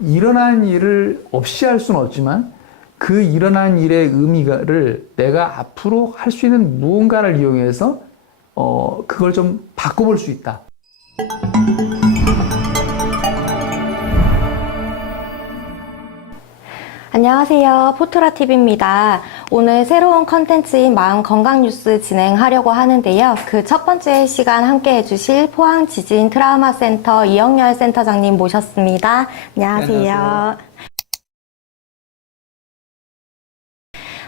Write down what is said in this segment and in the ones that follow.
일어난 일을 없이 할 수는 없지만 그 일어난 일의 의미를 내가 앞으로 할 수 있는 무언가를 이용해서 그걸 좀 바꿔볼 수 있다. 안녕하세요. 포토라TV입니다. 오늘 새로운 컨텐츠인 마음건강뉴스 진행하려고 하는데요. 그 첫 번째 시간 함께 해주실 포항지진 트라우마센터 이영렬 센터장님 모셨습니다. 안녕하세요.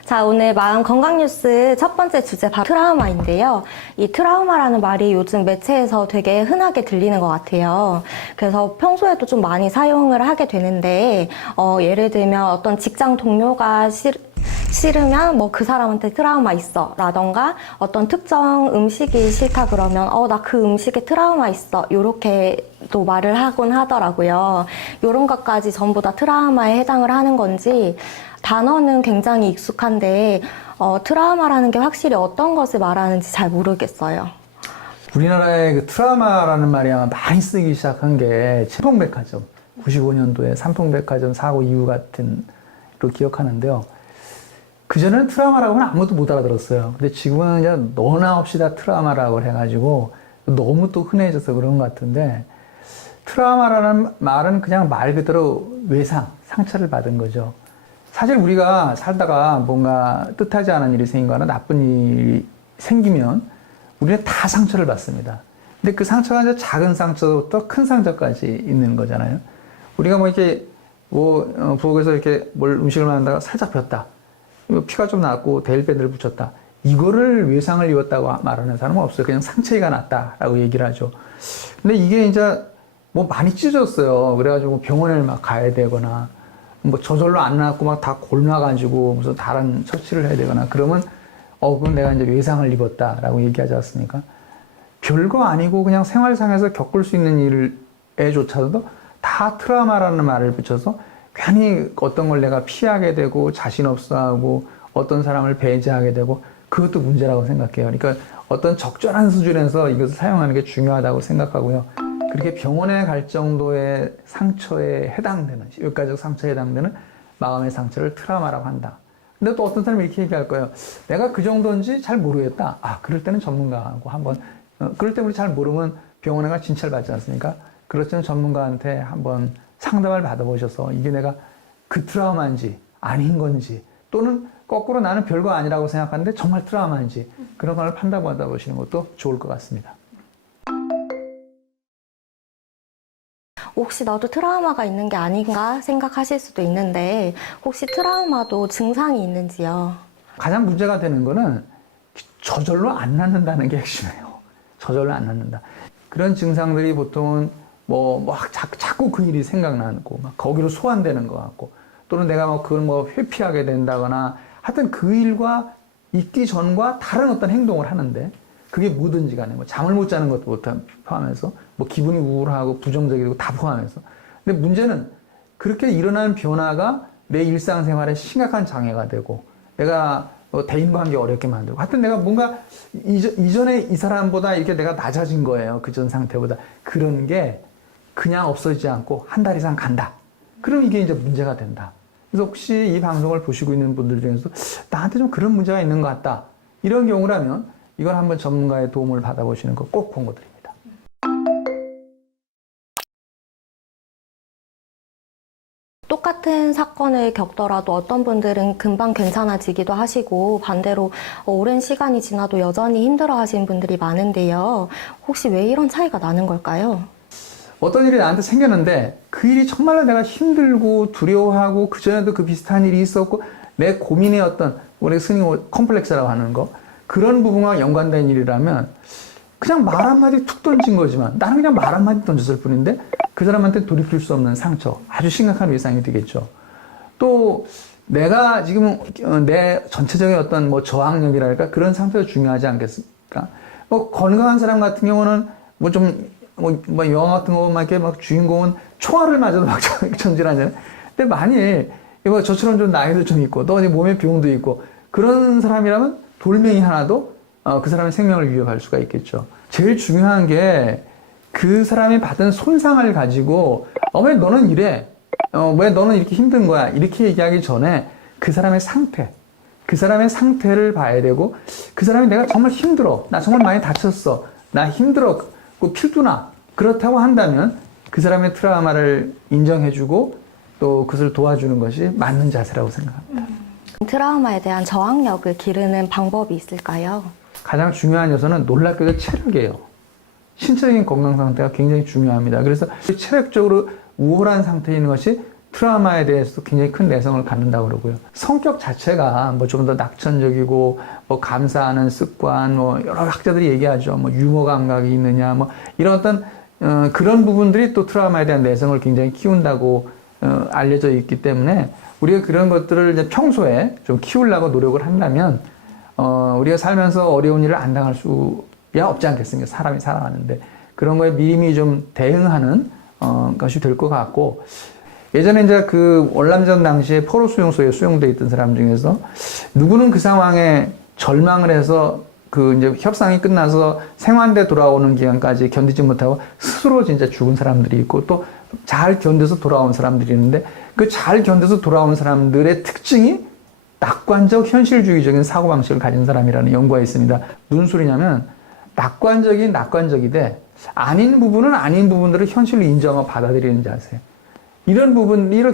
자, 오늘 마음건강뉴스 첫 번째 주제 바로 트라우마인데요. 이 트라우마라는 말이 요즘 매체에서 되게 흔하게 들리는 것 같아요. 그래서 평소에도 좀 많이 사용을 하게 되는데 예를 들면 어떤 직장 동료가 싫으면 뭐 그 사람한테 트라우마 있어 라던가 어떤 특정 음식이 싫다 그러면 나 그 음식에 트라우마 있어 요렇게 또 말을 하곤 하더라고요. 요런 것까지 전부 다 트라우마에 해당을 하는 건지 단어는 굉장히 익숙한데 트라우마라는 게 확실히 어떤 것을 말하는지 잘 모르겠어요. 우리나라의 그 트라우마라는 말이 아마 많이 쓰기 시작한 게 삼풍백화점 95년도에 삼풍백화점 사고 이후 같은 로 기억하는데요. 그전에는 트라우마라고 하면 아무도 못 알아들었어요. 근데 지금은 이제 너나 없이 다 트라우마라고 해가지고 너무 또 흔해져서 그런 것 같은데, 트라우마라는 말은 그냥 말 그대로 외상, 상처를 받은 거죠. 사실 우리가 살다가 뭔가 뜻하지 않은 일이 생기거나 나쁜 일이 생기면 우리는 다 상처를 받습니다. 근데 그 상처가 이제 작은 상처부터 큰 상처까지 있는 거잖아요. 우리가 뭐 이렇게 부엌에서 이렇게 음식을 만들다가 살짝 폈다. 피가 좀 났고 데일밴드를 붙였다. 이거를 외상을 입었다고 말하는 사람은 없어요. 그냥 상처가 났다라고 얘기를 하죠. 근데 이게 이제 뭐 많이 찢어졌어요. 그래가지고 병원에 막 가야 되거나 뭐 저절로 안 낫고 막 다 골마가지고 무슨 다른 처치를 해야 되거나 그러면 그럼 내가 이제 외상을 입었다라고 얘기하지 않습니까? 별거 아니고 그냥 생활상에서 겪을 수 있는 일에조차도 다 트라우마라는 말을 붙여서 괜히 어떤 걸 내가 피하게 되고 자신 없어하고 어떤 사람을 배제하게 되고 그것도 문제라고 생각해요. 그러니까 어떤 적절한 수준에서 이것을 사용하는 게 중요하다고 생각하고요. 그렇게 병원에 갈 정도의 상처에 해당되는, 여기까지 상처에 해당되는 마음의 상처를 트라우마라고 한다. 근데 또 어떤 사람이 이렇게 얘기할 거예요. 내가 그 정도인지 잘 모르겠다. 그럴 때는 전문가하고 한번, 그럴 때 우리 잘 모르면 병원에 가 진찰 받지 않습니까? 그럴 때는 전문가한테 한번 상담을 받아보셔서 이게 내가 그 트라우마인지 아닌 건지, 또는 거꾸로 나는 별거 아니라고 생각하는데 정말 트라우마인지 그런 걸 판단받아 보시는 것도 좋을 것 같습니다. 혹시 나도 트라우마가 있는 게 아닌가 생각하실 수도 있는데 혹시 트라우마도 증상이 있는지요? 가장 문제가 되는 거는 저절로 안 낫는다는 게 핵심이에요. 저절로 안 낫는다. 그런 증상들이 보통은 자꾸 그 일이 생각나고 막 거기로 소환되는 것 같고, 또는 내가 그걸 회피하게 된다거나 하여튼 그 일과 있기 전과 다른 어떤 행동을 하는데, 그게 뭐든지 간에 잠을 못 자는 것도 포함해서 기분이 우울하고 부정적이고 다 포함해서. 근데 문제는 그렇게 일어나는 변화가 내 일상생활에 심각한 장애가 되고 내가 대인관계 어렵게 만들고, 하여튼 내가 뭔가 이전에 이 사람보다 이렇게 내가 낮아진 거예요. 그 전 상태보다. 그런 게 그냥 없어지지 않고 한 달 이상 간다. 그럼 이게 이제 문제가 된다. 그래서 혹시 이 방송을 보시고 있는 분들 중에서 나한테 좀 그런 문제가 있는 것 같다, 이런 경우라면 이걸 한번 전문가의 도움을 받아보시는 거 꼭 권고드립니다. 똑같은 사건을 겪더라도 어떤 분들은 금방 괜찮아지기도 하시고 반대로 오랜 시간이 지나도 여전히 힘들어 하시는 분들이 많은데요. 혹시 왜 이런 차이가 나는 걸까요? 어떤 일이 나한테 생겼는데 그 일이 정말로 내가 힘들고 두려워하고 그전에도 그 비슷한 일이 있었고 내 고민의 어떤, 우리 흔히 컴플렉스라고 하는 거, 그런 부분과 연관된 일이라면 그냥 말 한마디 툭 던진 거지만 나는 그냥 말 한마디 던졌을 뿐인데 그 사람한테 돌이킬 수 없는 상처, 아주 심각한 외상이 되겠죠. 또 내가 지금 내 전체적인 어떤 저항력이랄까, 그런 상태도 중요하지 않겠습니까? 건강한 사람 같은 경우는 영화 같은 거 보면 이렇게 주인공은 총알을 맞아도 전진하잖아요. 근데 만일 저처럼 좀 나이도 좀 있고 또 몸에 병도 있고 그런 사람이라면 돌멩이 하나도 그 사람의 생명을 위협할 수가 있겠죠. 제일 중요한 게 그 사람이 받은 손상을 가지고 왜 너는 이래? 왜 너는 이렇게 힘든 거야? 이렇게 얘기하기 전에 그 사람의 상태를 봐야 되고, 그 사람이 내가 정말 힘들어. 나 정말 많이 다쳤어. 나 힘들어. 그 필두나. 그렇다고 한다면 그 사람의 트라우마를 인정해주고 또 그것을 도와주는 것이 맞는 자세라고 생각합니다. 트라우마에 대한 저항력을 기르는 방법이 있을까요? 가장 중요한 요소는 놀랍게도 체력이에요. 신체적인 건강 상태가 굉장히 중요합니다. 그래서 체력적으로 우월한 상태에 있는 것이 트라우마에 대해서도 굉장히 큰 내성을 갖는다고 그러고요. 성격 자체가 뭐 좀 더 낙천적이고 뭐 감사하는 습관, 뭐 여러 학자들이 얘기하죠. 뭐 유머 감각이 있느냐, 뭐 이런 어떤 그런 부분들이 또 트라우마에 대한 내성을 굉장히 키운다고 알려져 있기 때문에 우리가 그런 것들을 이제 평소에 좀 키우려고 노력을 한다면 우리가 살면서 어려운 일을 안 당할 수야 없지 않겠습니까? 사람이 살아가는데 그런 거에 미리미리 좀 대응하는 것이 될 것 같고, 예전에 이제 그 월남전 당시에 포로 수용소에 수용돼 있던 사람 중에서 누구는 그 상황에 절망을 해서 그 이제 협상이 끝나서 생환대 돌아오는 기간까지 견디지 못하고 스스로 진짜 죽은 사람들이 있고, 또 잘 견뎌서 돌아온 사람들이 있는데 그 잘 견뎌서 돌아온 사람들의 특징이 낙관적 현실주의적인 사고방식을 가진 사람이라는 연구가 있습니다. 무슨 소리냐면 낙관적이되 아닌 부분은 아닌 부분들을 현실로 인정하고 받아들이는 자세. 이런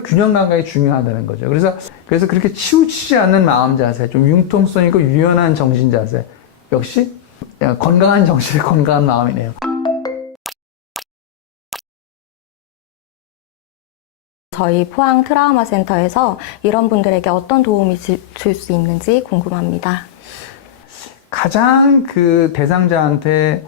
균형 감각이 중요하다는 거죠. 그래서 그렇게 치우치지 않는 마음 자세, 좀 융통성 있고 유연한 정신 자세. 역시 건강한 정신의 건강한 마음이네요. 저희 포항 트라우마 센터에서 이런 분들에게 어떤 도움이 줄 수 있는지 궁금합니다. 가장 그 대상자한테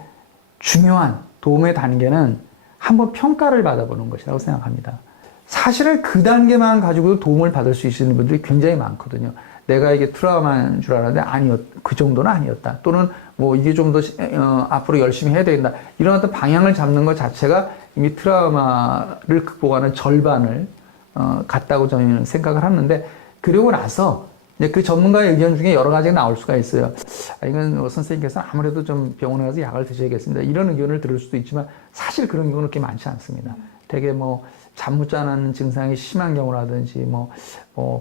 중요한 도움의 단계는 한번 평가를 받아보는 것이라고 생각합니다. 사실은 그 단계만 가지고도 도움을 받을 수 있는 분들이 굉장히 많거든요. 내가 이게 트라우마인 줄 알았는데 그 정도는 아니었다. 또는 뭐 이게 좀 더 앞으로 열심히 해야 되겠다. 이런 어떤 방향을 잡는 것 자체가 이미 트라우마를 극복하는 절반을 같다고 저는 생각을 하는데, 그러고 나서 이제 그 전문가의 의견 중에 여러 가지가 나올 수가 있어요. 이건 선생님께서 아무래도 좀 병원에 가서 약을 드셔야겠습니다. 이런 의견을 들을 수도 있지만 사실 그런 경우는 그렇게 많지 않습니다. 되게 뭐 잠 못 자는 증상이 심한 경우라든지 뭐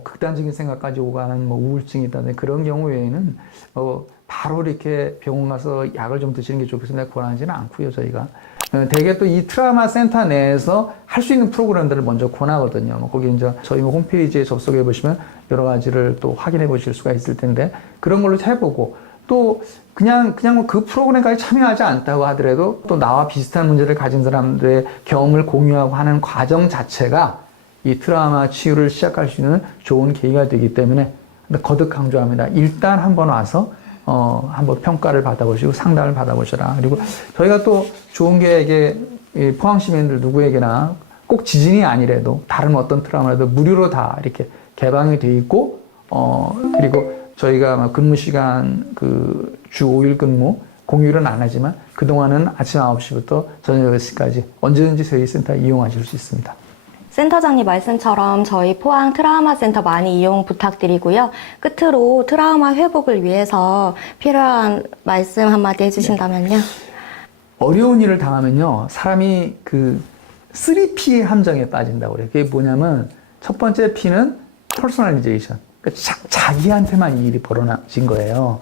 극단적인 생각까지 오가는 뭐 우울증이 있다든지 그런 경우 외에는 바로 이렇게 병원 가서 약을 좀 드시는 게 좋겠습니다. 권하지는 않고요, 저희가. 대개 또 이 트라우마 센터 내에서 할 수 있는 프로그램들을 먼저 권하거든요. 거기 이제 저희 홈페이지에 접속해 보시면 여러 가지를 또 확인해 보실 수가 있을 텐데, 그런 걸로 해보고, 또 그냥 그 프로그램까지 참여하지 않다고 하더라도 또 나와 비슷한 문제를 가진 사람들의 경험을 공유하고 하는 과정 자체가 이 트라우마 치유를 시작할 수 있는 좋은 계기가 되기 때문에 거듭 강조합니다. 일단 한번 와서 한번 평가를 받아보시고 상담을 받아보셔라. 그리고 저희가 또 좋은 게 이게 포항 시민들 누구에게나 꼭 지진이 아니래도 다른 어떤 트라우마라도 무료로 다 이렇게 개방이 돼 있고, 그리고 저희가 근무 시간 주 5일 근무 공휴일은 안 하지만 그동안은 아침 9시부터 저녁 6시까지 언제든지 저희 센터 이용하실 수 있습니다. 센터장님 말씀처럼 저희 포항 트라우마 센터 많이 이용 부탁드리고요. 끝으로 트라우마 회복을 위해서 필요한 말씀 한마디 해주신다면요. 어려운 일을 당하면요, 사람이 그 3P의 함정에 빠진다고 그래요. 그게 뭐냐면 첫 번째 P는 퍼스널리제이션. 그러니까 자기한테만 이 일이 벌어진 거예요.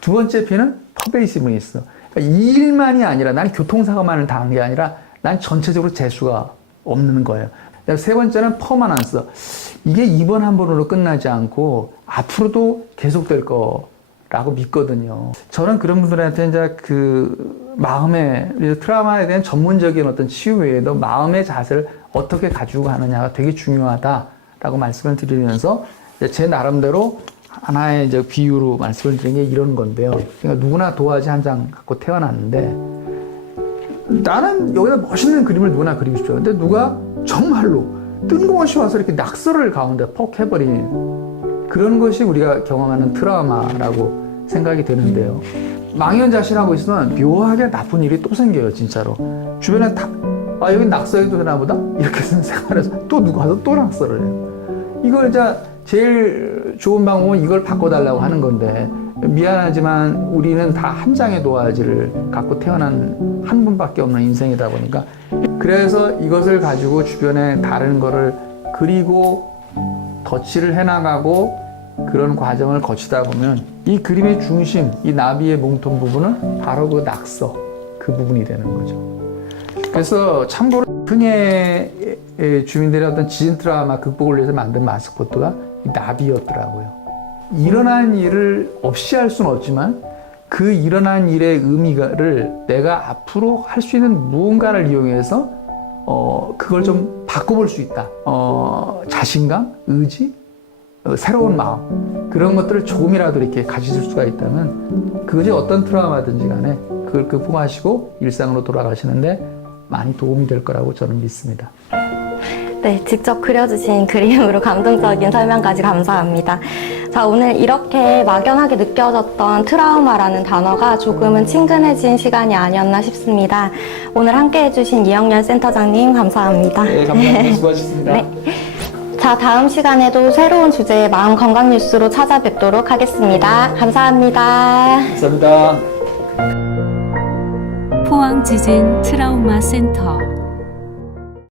두 번째 P는 퍼베이시브니스. 그러니까 이 일만이 아니라 난 교통사고만을 당한 게 아니라 난 전체적으로 재수가 없는 거예요. 세 번째는 퍼마넌스. 이게 이번 한 번으로 끝나지 않고 앞으로도 계속될 거라고 믿거든요. 저는 그런 분들한테 이제 그 마음의 트라우마에 대한 전문적인 어떤 치유 외에도 마음의 자세를 어떻게 가지고 가느냐가 되게 중요하다라고 말씀을 드리면서 제 나름대로 하나의 이제 비유로 말씀을 드린 게 이런 건데요. 그러니까 누구나 도화지 한 장 갖고 태어났는데 나는 여기다 멋있는 그림을 누구나 그리고 싶죠. 근데 누가 정말로 뜬금없이 와서 이렇게 낙서를 가운데 퍽 해버린 그런 것이 우리가 경험하는 트라우마라고 생각이 되는데요. 망연자실하고 있으면 묘하게 나쁜 일이 또 생겨요, 진짜로. 주변에 여기 낙서해도 되나 보다? 이렇게 생각해서 또 누가 와서 또 낙서를 해요. 이걸 제일 좋은 방법은 이걸 바꿔달라고 하는 건데, 미안하지만 우리는 다 한 장의 도화지를 갖고 태어난 한 분밖에 없는 인생이다 보니까, 그래서 이것을 가지고 주변에 다른 거를 그리고 덧칠을 해나가고 그런 과정을 거치다 보면 이 그림의 중심, 이 나비의 몸통 부분은 바로 그 낙서, 그 부분이 되는 거죠. 그래서 참고로 흥해 주민들의 어떤 지진 트라우마 극복을 위해서 만든 마스코트가 이 나비였더라고요. 일어난 일을 없이 할 수는 없지만 그 일어난 일의 의미를 내가 앞으로 할 수 있는 무언가를 이용해서 그걸 좀 바꿔볼 수 있다. 자신감, 의지, 새로운 마음 그런 것들을 조금이라도 이렇게 가지실 수가 있다면 그것이 어떤 트라우마든지 간에 그걸 극복하시고 일상으로 돌아가시는데 많이 도움이 될 거라고 저는 믿습니다. 네, 직접 그려주신 그림으로 감동적인 설명까지 감사합니다. 자, 오늘 이렇게 막연하게 느껴졌던 트라우마라는 단어가 조금은 친근해진 시간이 아니었나 싶습니다. 오늘 함께 해주신 이영렬 센터장님 감사합니다. 네, 감사합니다. 수고하셨습니다. 네. 자, 다음 시간에도 새로운 주제의 마음 건강 뉴스로 찾아뵙도록 하겠습니다. 감사합니다. 감사합니다. 포항지진 트라우마 센터